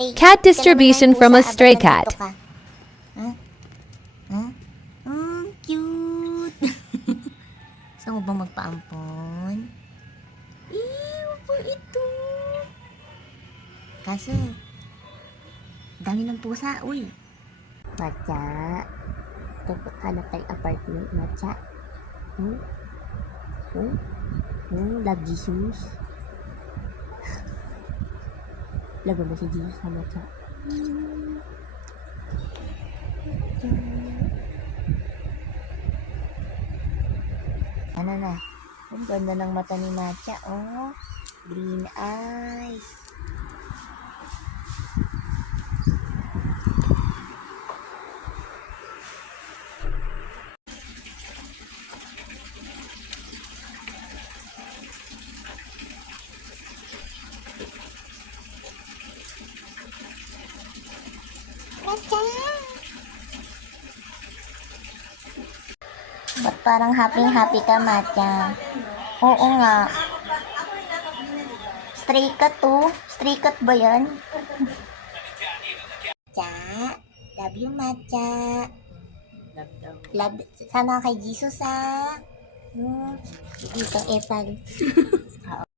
Cat distribution from a stray cat. Huh? Huh? Cute! Gusto mo bang magpaampon? Ew, po ito! Kaso, dami ng pusa, uy! Matcha, hanap tayong apartment, Matcha. Love Jesus. Love mo ba si Jesus, ha, Matcha? Ano na? Ang ganda ng mata ni Matcha, oh. Green eyes. Matcha! Ba't parang happy-happy ka, Matcha? Oo nga. Stray cat to? Stray cat ba yan? Matcha, love you, Matcha. Love, sana kay Jesus, ha? Dito, Ethel.